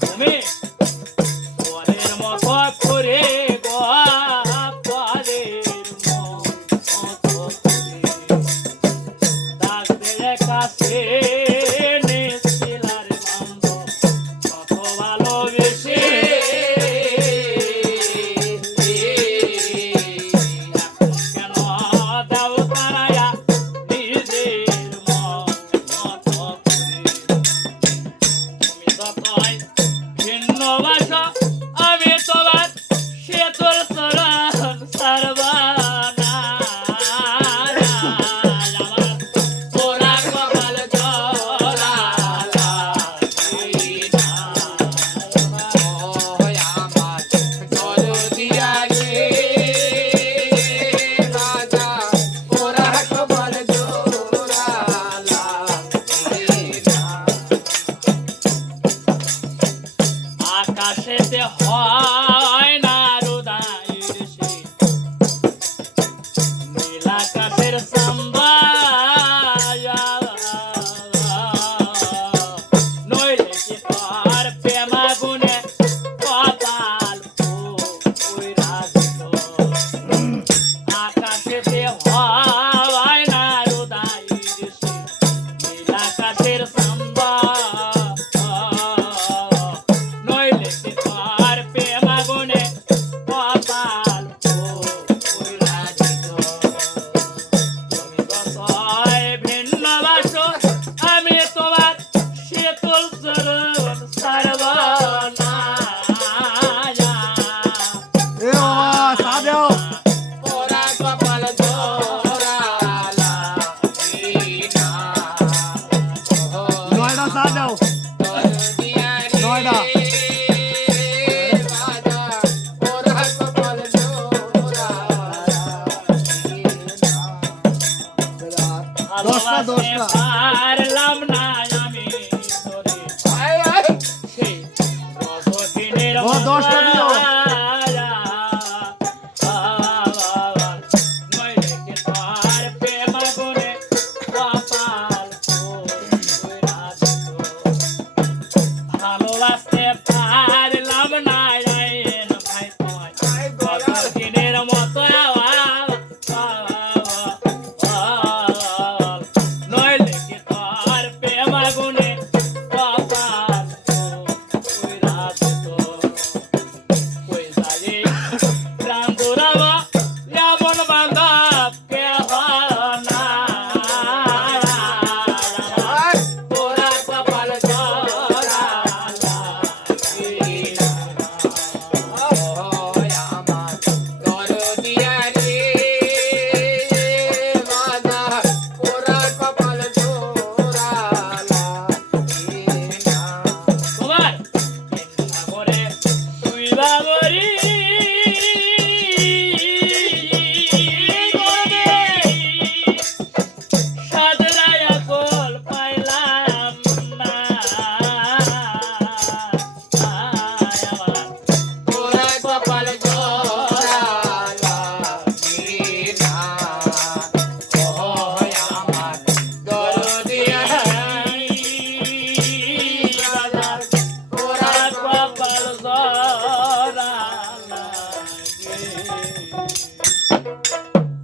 তুমি পরের মতো করে গো পরের মতো করে ডাক দিলে কাছে নিছিলার বান্ধব কত ভালোবেসে এখন কেন দাও তারায়া নিজের মতো করে তুমি যতই ভিন্ন ভাষা আমি তোমার সে তোর চরণ সর্বনা আমার তোরা কপাল জোড়া আকাশেতে হয় না রোদাইর সে নীল আকাশের চান্দা নইলে কি তোর প্রেম আগুনে কপাল পুইরা দিত আকাশেতে হয় না রোদাইর সে নীল আকাশের চান্দা নইলে কি তোর প্রেম আগুনে কপাল পুইরা দিত তুমি যতই ভিন্ন ভাষা আমি তোমার শীতল চরণ সর্বনা এ বাবা সাদেও ওরা কপাল জোড়ালা নয়ডা সাদেও নয়ডা দশটা, দশটা। পারলাম না আমি তোরে সেই রজদিনের ও 10টা